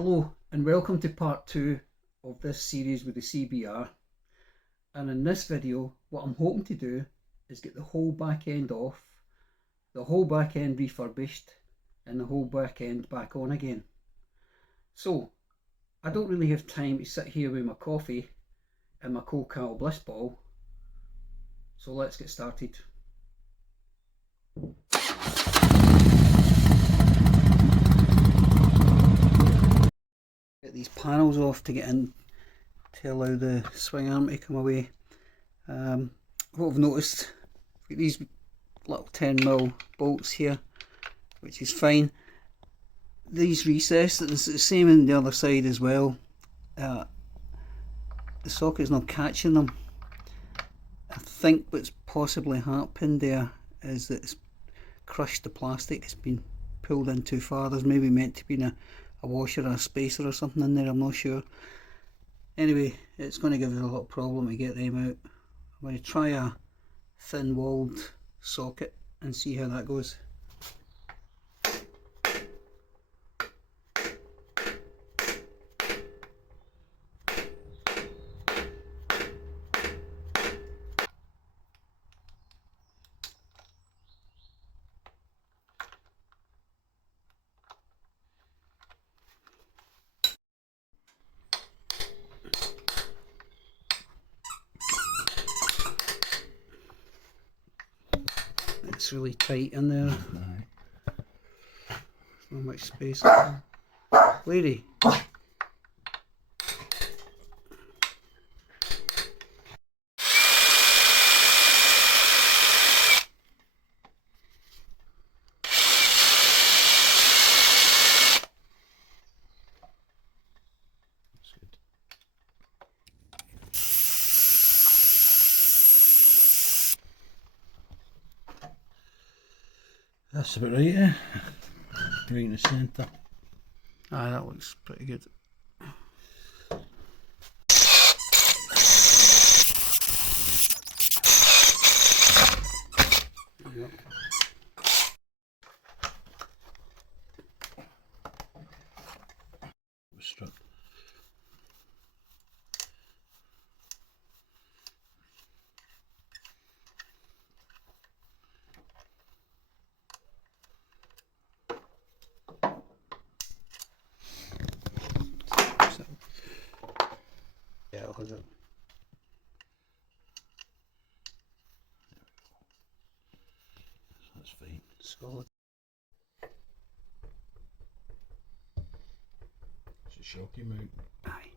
Hello and welcome to part 2 of this series with the CBR, and in this video what I'm hoping to do is get the whole back end off, the whole back end refurbished and the whole back end back on again. So I don't really have time to sit here with my coffee and my Cold Bliss ball, so let's get started. Get these panels off to get in to allow the swing arm to come away. What I've noticed, these little 10mm bolts here, which is fine. These recessed, it's the same on the other side as well. The socket's not catching them. I think what's possibly happened there is that it's crushed the plastic. It's been pulled in too far. There's maybe meant to be a washer or a spacer or something in there, I'm not sure. Anyway, it's going to give us a lot of problem to get them out. I'm going to try a thin walled socket and see how that goes. It's really tight in there. There's not much space. Lady. That's about right, eh? Right in the centre. Ah, that looks pretty good. Yep. Struck. Yeah, I'll hold it. That's fine. Solid. It's a shocky mount. Aye.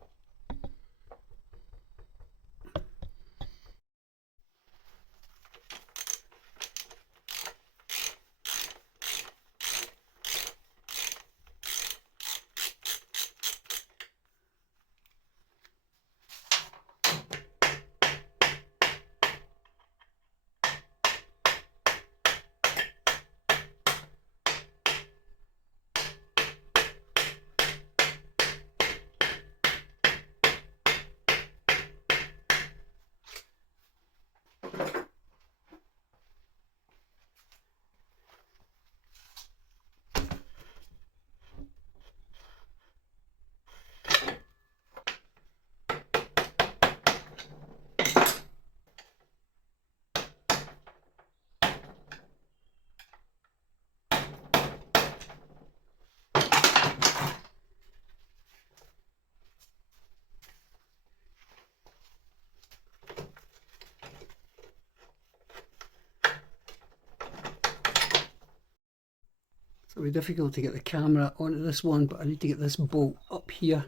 It's going to be difficult to get the camera onto this one, but I need to get this bolt up here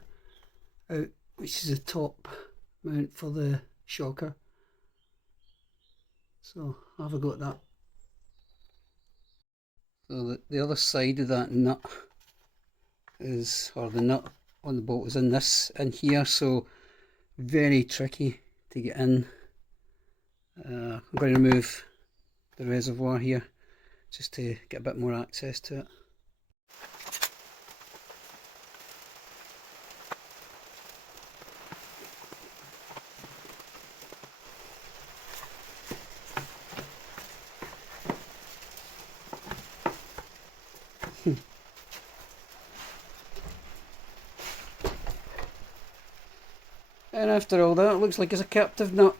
out, which is the top mount for the shocker. So have a go at that. So the other side of that nut is, or the nut on the bolt is in here, so very tricky to get in. I'm going to remove the reservoir here just to get a bit more access to it. And after all that, it looks like it's a captive nut.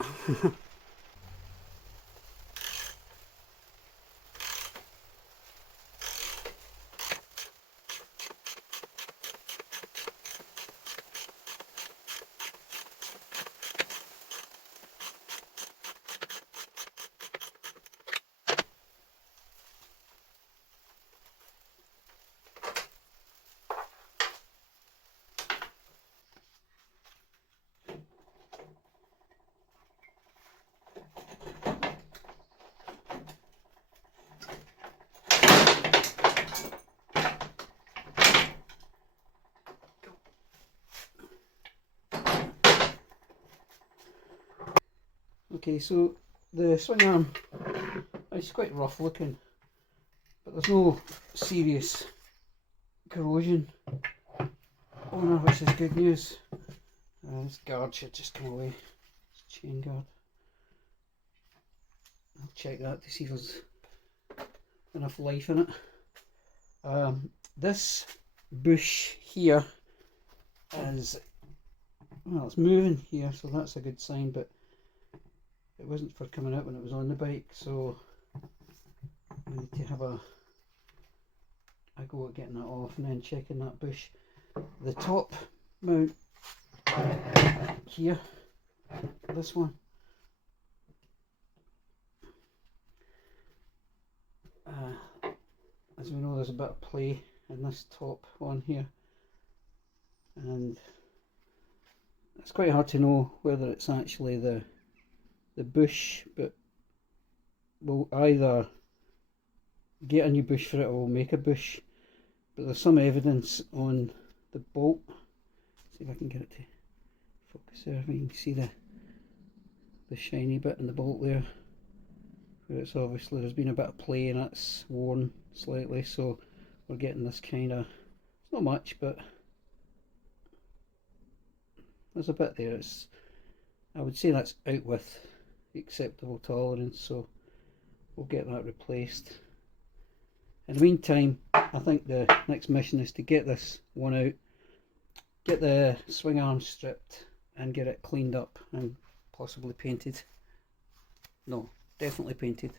Okay, so the swing arm is quite rough looking, but there's no serious corrosion on her, which is good news. This guard should just come away. It's chain guard. I'll check that to see if there's enough life in it. This bush here is, well, it's moving here, so that's a good sign, but it wasn't for coming out when it was on the bike, so I need to have a go at getting that off and then checking that bush. The top mount here, this one, as we know, there's a bit of play in this top one here, and it's quite hard to know whether it's actually the bush, but we'll either get a new bush for it or we'll make a bush. But there's some evidence on the bolt. See if I can get it to focus there. You can see the shiny bit in the bolt there, where it's obviously there's been a bit of play and it's worn slightly, so we're getting this kind of, not much, but there's a bit there. It's, I would say that's out with acceptable tolerance, so we'll get that replaced. In the meantime, I think the next mission is to get this one out, get the swing arm stripped and get it cleaned up and possibly painted. No, definitely painted.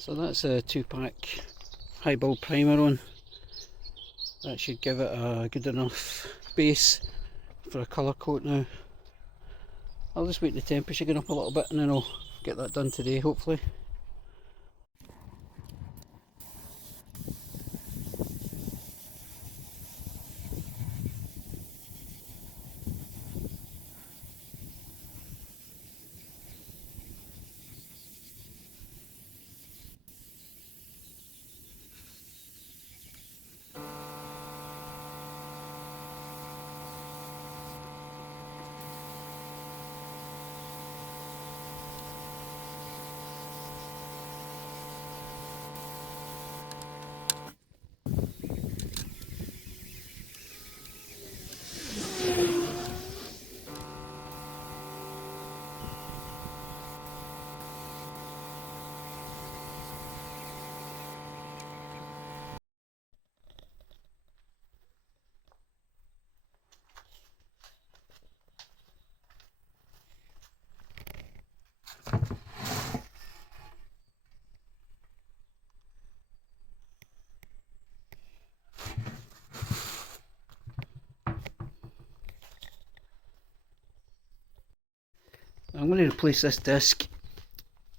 So that's a 2-pack high build primer on. That should give it a good enough base for a colour coat now. I'll just wait the temperature going up a little bit and then I'll get that done today hopefully. I'm going to replace this disc,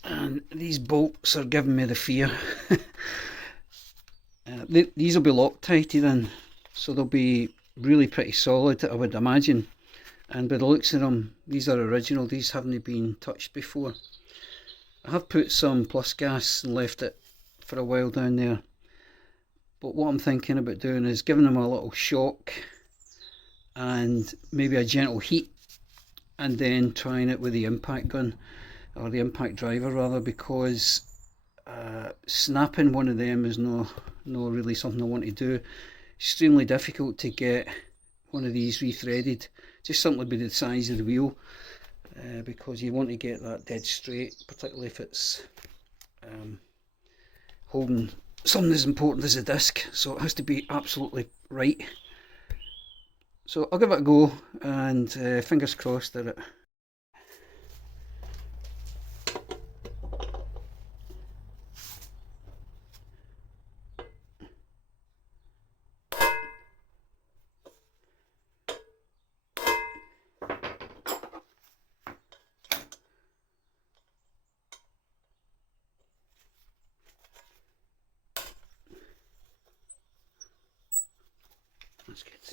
and these bolts are giving me the fear. These will be Loctite then, so they'll be really pretty solid I would imagine, and by the looks of them these are original, these haven't been touched before. I have put some plus gas and left it for a while down there, but what I'm thinking about doing is giving them a little shock and maybe a gentle heat, and then trying it with the impact gun, or the impact driver rather, because snapping one of them is no really something I want to do. Extremely difficult to get one of these rethreaded, just simply by the size of the wheel, because you want to get that dead straight, particularly if it's holding something as important as a disc, so it has to be absolutely right. So I'll give it a go, and fingers crossed that it that's good.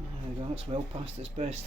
There we go, that's well past its best.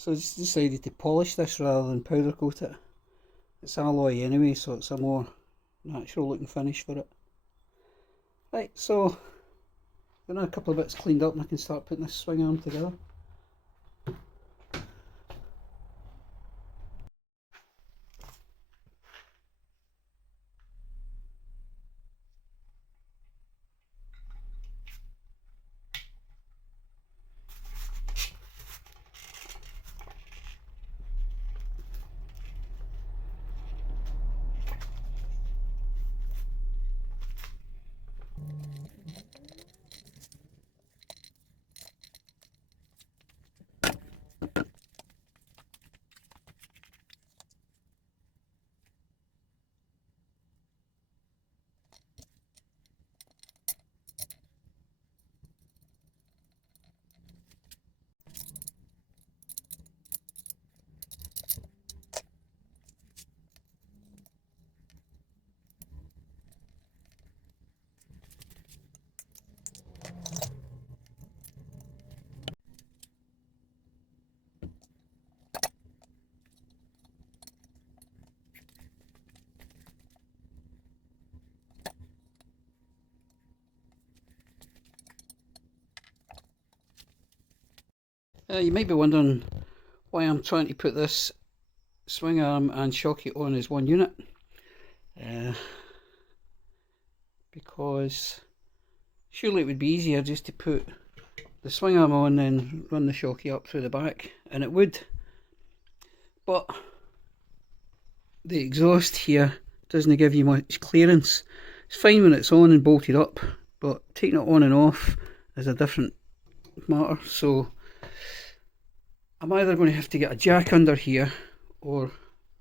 So I just decided to polish this rather than powder coat it. It's alloy anyway, so it's a more natural looking finish for it. Right, so I've got a couple of bits cleaned up and I can start putting this swing arm together. You might be wondering why I'm trying to put this swing arm and shocky on as one unit. Because surely it would be easier just to put the swing arm on and run the shocky up through the back, and it would. But the exhaust here doesn't give you much clearance. It's fine when it's on and bolted up, but taking it on and off is a different matter. So I'm either going to have to get a jack under here, or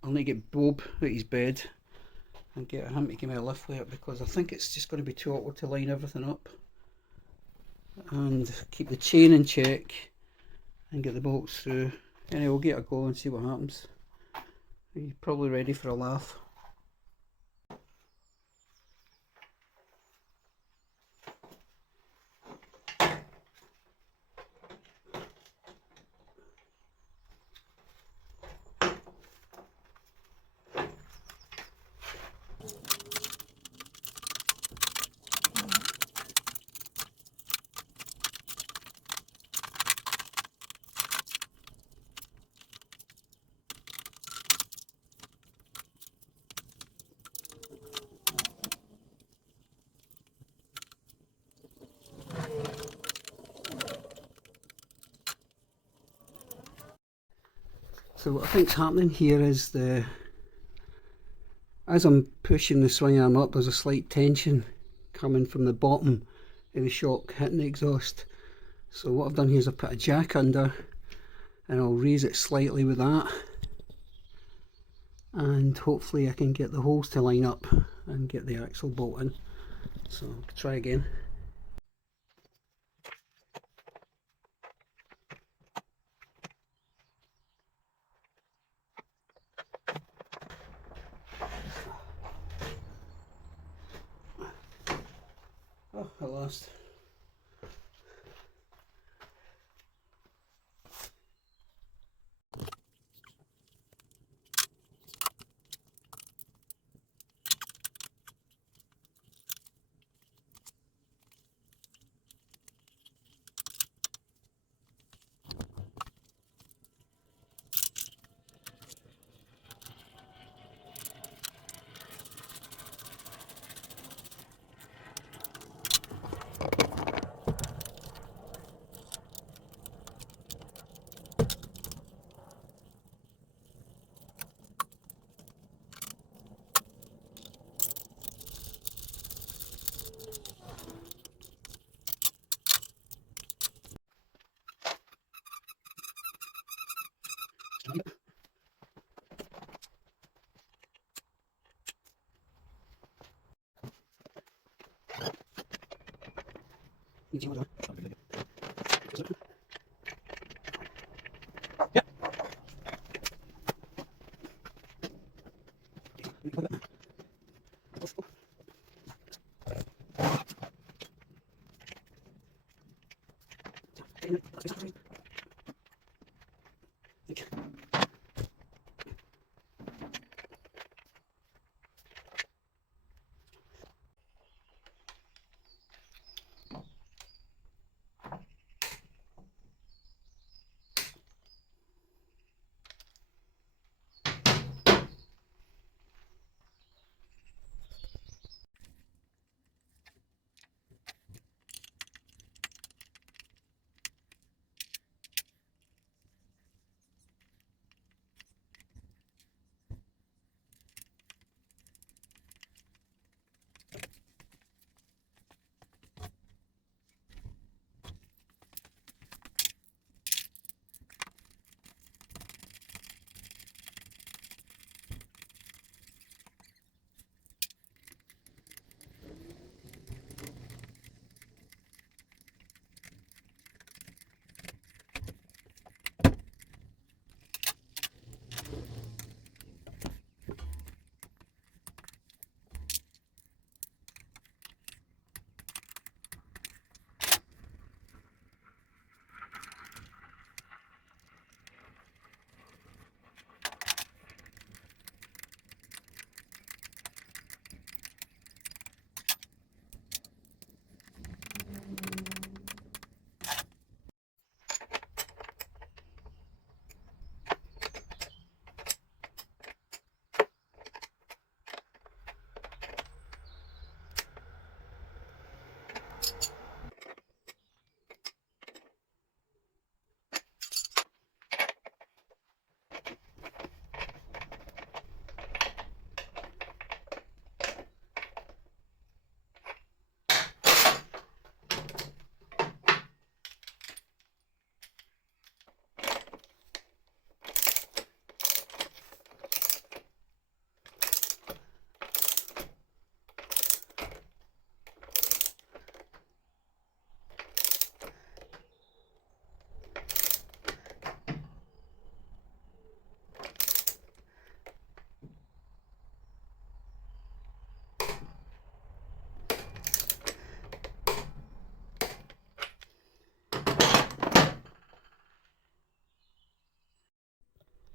I'll need to get Bob out his bed and get him to give me a lift with it, because I think it's just going to be too awkward to line everything up. And keep the chain in check and get the bolts through. Anyway, we'll get a go and see what happens. You're probably ready for a laugh. So what I think's happening here is as I'm pushing the swing arm up, there's a slight tension coming from the bottom of the shock hitting the exhaust. So what I've done here is I've put a jack under, and I'll raise it slightly with that, and hopefully I can get the holes to line up and get the axle bolt in. So I'll try again. Oh, I lost.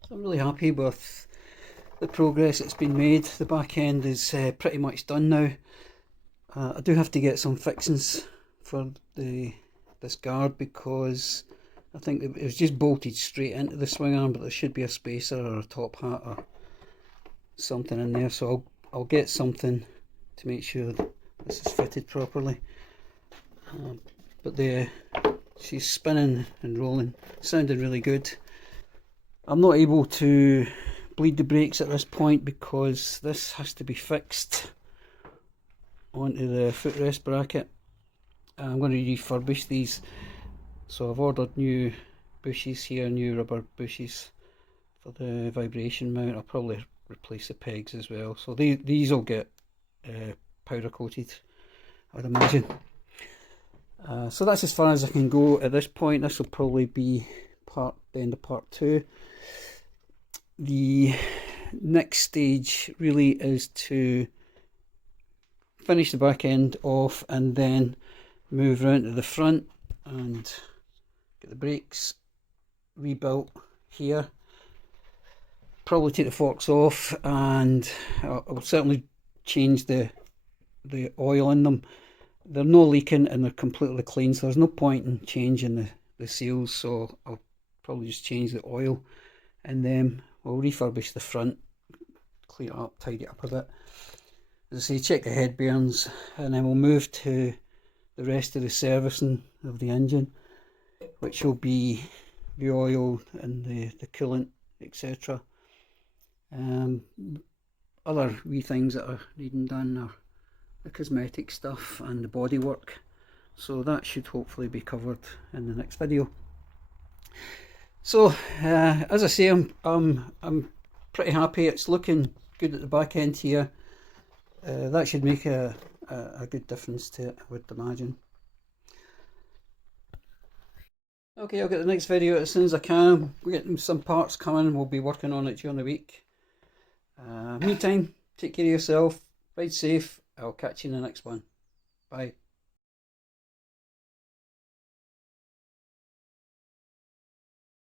So I'm really happy with the progress that's been made. The back end is pretty much done now. I do have to get some fixings for this guard, because I think it was just bolted straight into the swing arm, but there should be a spacer or a top hat or something in there, so I'll get something to make sure that this is fitted properly. But she's spinning and rolling, sounding really good. I'm not able to bleed the brakes at this point because this has to be fixed onto the footrest bracket. I'm going to refurbish these, so I've ordered new bushes here, new rubber bushes for the vibration mount. I'll probably replace the pegs as well, so these will get powder coated, I would imagine. So that's as far as I can go at this point. This will probably be the end of part 2. The next stage really is to finish the back end off and then move round to the front and get the brakes rebuilt here. Probably take the forks off, and I'll certainly change the oil in them. They're no leaking and they're completely clean, so there's no point in changing the seals, so I'll probably just change the oil, and then we'll refurbish the front, clean it up, tidy it up a bit. As I say, check the head bearings, and then we'll move to the rest of the servicing of the engine, which will be the oil and the coolant, etc. Other wee things that are needing done are the cosmetic stuff and the body work, so that should hopefully be covered in the next video. So as I say, I'm pretty happy. It's looking good at the back end here. That should make a good difference to it, I would imagine. Okay, I'll get the next video as soon as I can. We're getting some parts coming, we'll be working on it during the week. Meantime, take care of yourself, ride safe. I'll catch you in the next one. Bye.